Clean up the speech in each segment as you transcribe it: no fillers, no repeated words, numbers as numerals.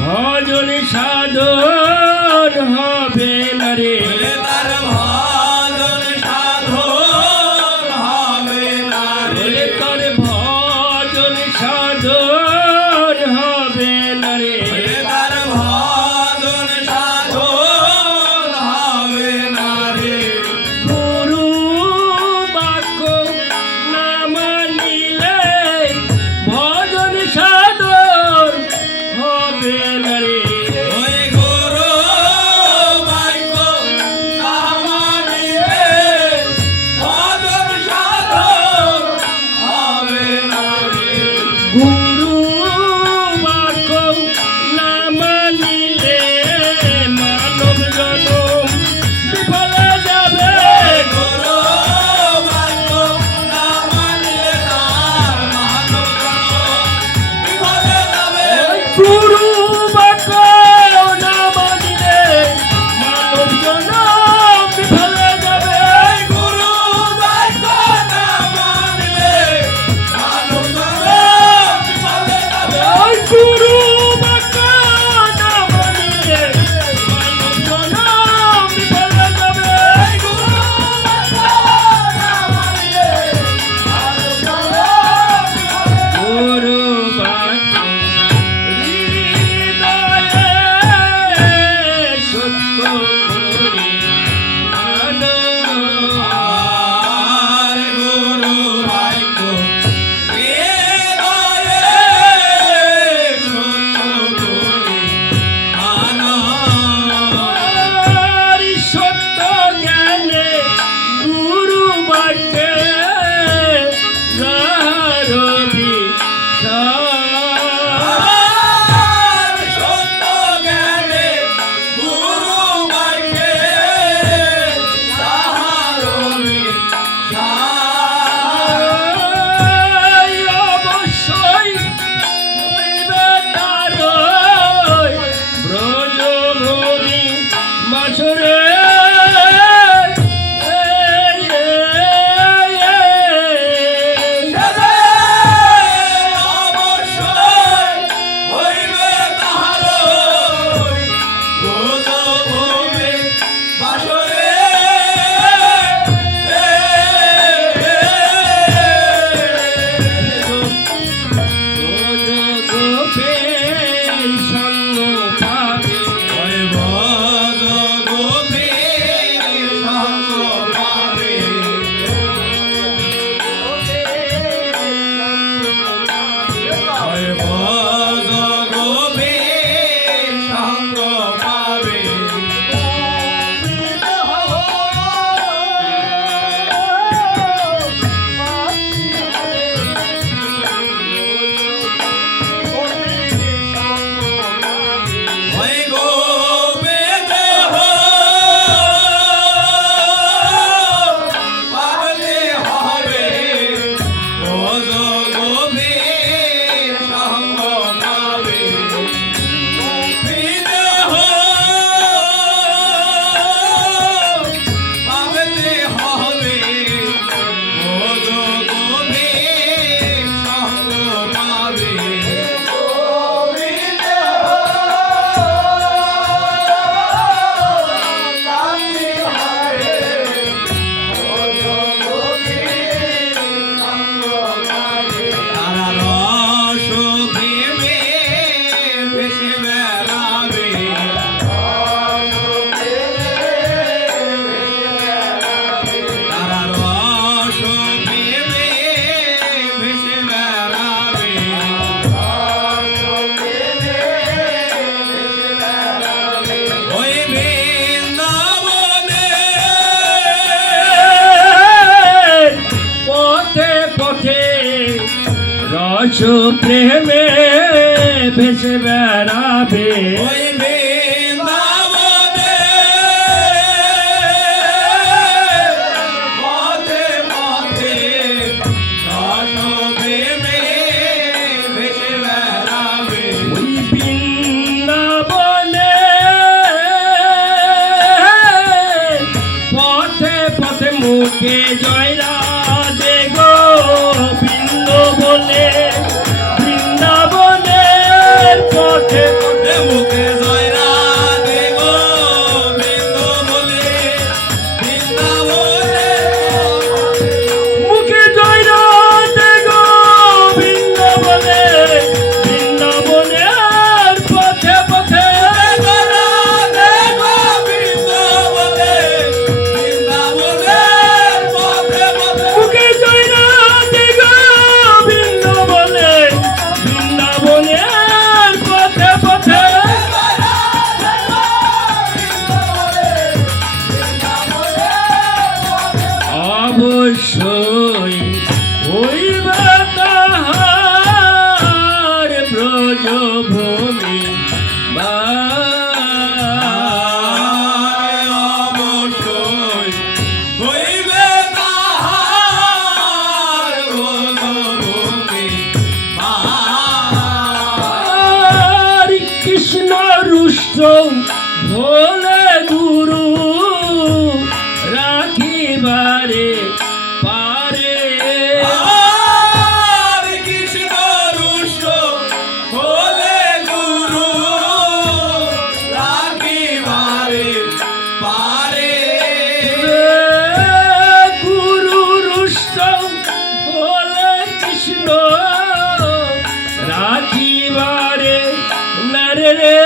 ভজন সাধন হবে না রে। রস প্রেমে ভেসে বেড়াবে মুখে জয় রাধে গোবিন্দ বলে বৃন্দাবনের পথে পথে মুখে জয় রাধে গোবিন্দ বলে মুখে জয় রাধে গোবিন্দ বলে বৃন্দাবনের পথে পথে অবশ্যই হইবা তাহার ব্রজভূমি অবশ্যই হইবে তাহার ব্রজভূমি কৃষ্ণ রুষ্ট ভোলে গুরু রাখিবারে পারে কৃষ্ণ রুষ্ট ভোলে গুরু রাখিবারে পারে গুরু রুষ্ট ভোলে কৃষ্ণ রাখিবারে নরে রে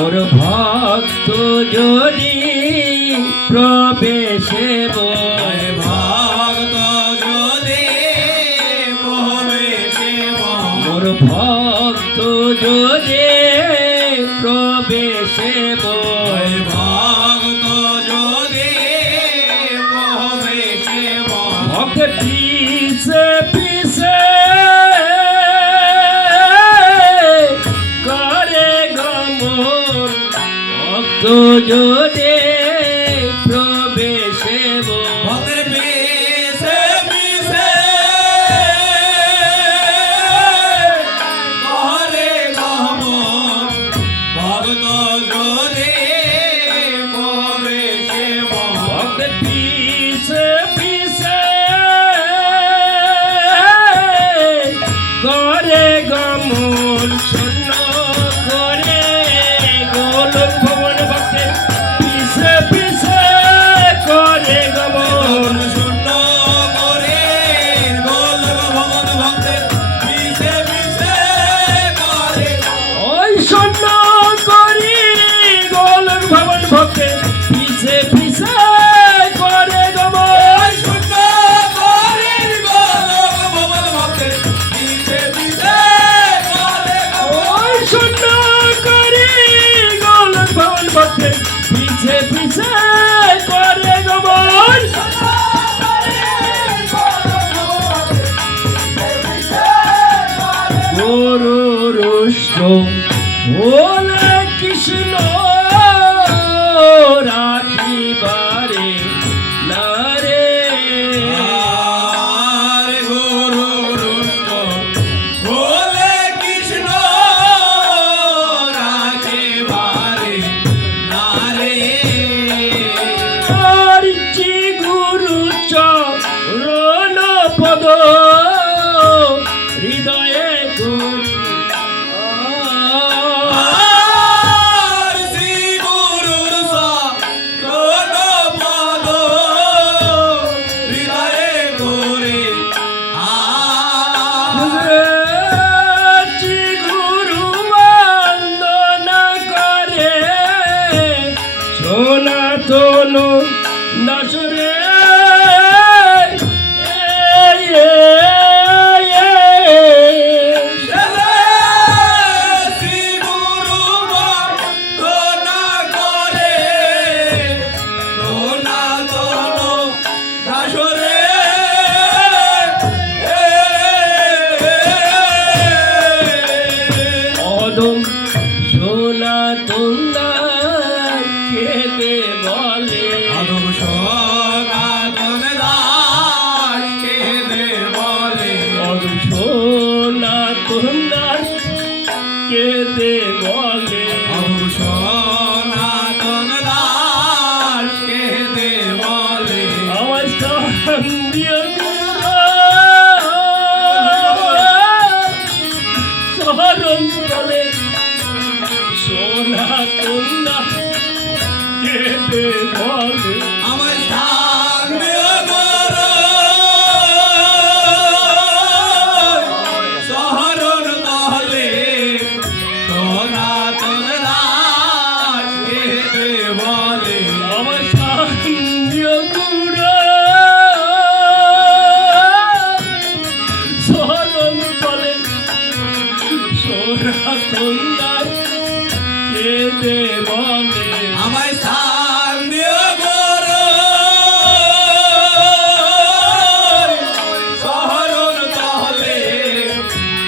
মোর ভক্ত যদি প্রবেশে ভক্ত যদি প্রবেশে মোর ভক্ত যদি প্রবেশে ভক্ত যদি প্রবেশে ভক্ত পিছে পিছে তো যদি প্রবেশে ভক্তের পিছে পিছে করে গমন ভক্ত যদি প্রবেশে ভক্তের পিছে পিছে করে গমন শূন্য করে গোলক ভবন ভক্তের পদ হৃদয়ে করি আর শ্রী গুরুর চরণ পদ হৃদয়ে করে শ্রী গুরু বন্দনা করে সনাতন দাসরে শ্রী গুরু বন্দনা করে সনাতন দাসরে অদম সনাতন কেঁদে বলে অদম সনাতন দাস কেঁদে বলে অদম সনাতন কেঁদে বলে অদম সনাতন দাস কেঁদে বলে আমার সন্ধিয় শরণ বলে সনাতন কেঁদে বলে আমার স্থান দিও গরো শহরণ তহলে সনাতন দাস কেঁদে বলে আমার সন্ধিয় শরণ বলে সনাতন কেঁদে বলে আমার স্থান দিও গরো শহরণ তহলে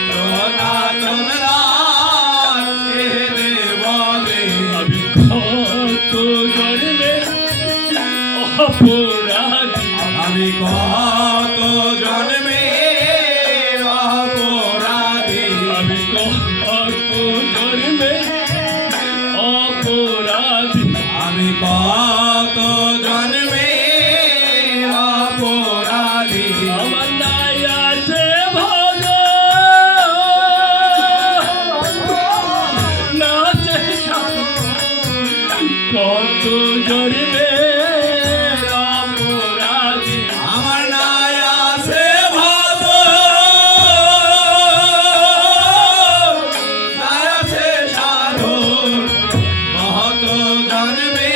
সনাতন দাস কেঁদে বলে আমি কত জন্মে অপরাধী আমি কত জন্মে অপরাধী আমি কত জন্মে অপরাধী আমি কত জন্মে অপরাধী আমার নাই আছে ভজ নাচে কত জন্মে অপরাধী আমার নাই আছে ভজ নাই আছে সাধন মহত জন্মে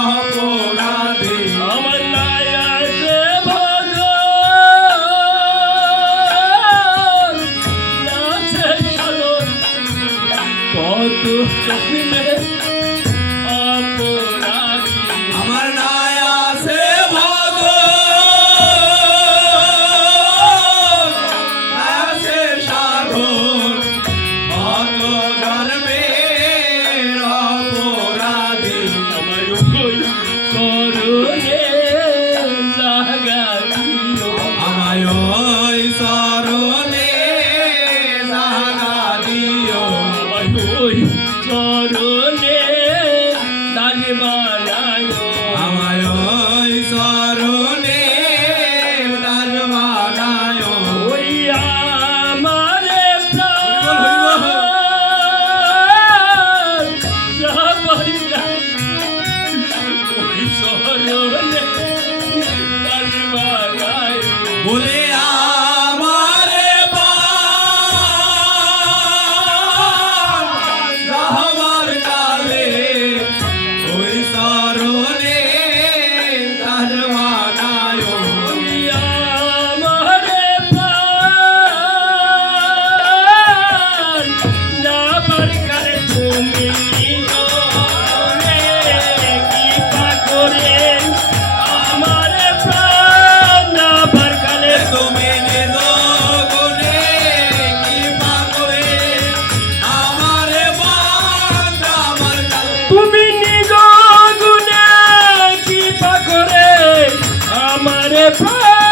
অপরাধী আমার নাই আছে ভজ নাচে সাধন কত জন্মে অপরাধী আমার নাই আছে ভগ নাই আছে সাধন কত জন্মে অপরাধী আমার ওই করুণে জাগা দিও আমায় ওই শরণে জাগা দিও আমার ওই চরণে দাগ বানায়ো আমায় ওই শরণে দাস বানায় ওই আমারে প্রাণ যাবই না ওই চরণে দাগ বানায়ো বলে আমারে প্রাণ যাহবার কালে ওই শরণে দাস বানায় আমারে প্রাণ যাবার কালে তুমি কৃপা করে আমারে প্রাণ যাবার কালে তুমি নিজ গুণে কৃপা করে আমারে প্রাণ যাবার কালে তুমি নিজ গুণে কৃপা করে আমারে প্রাণ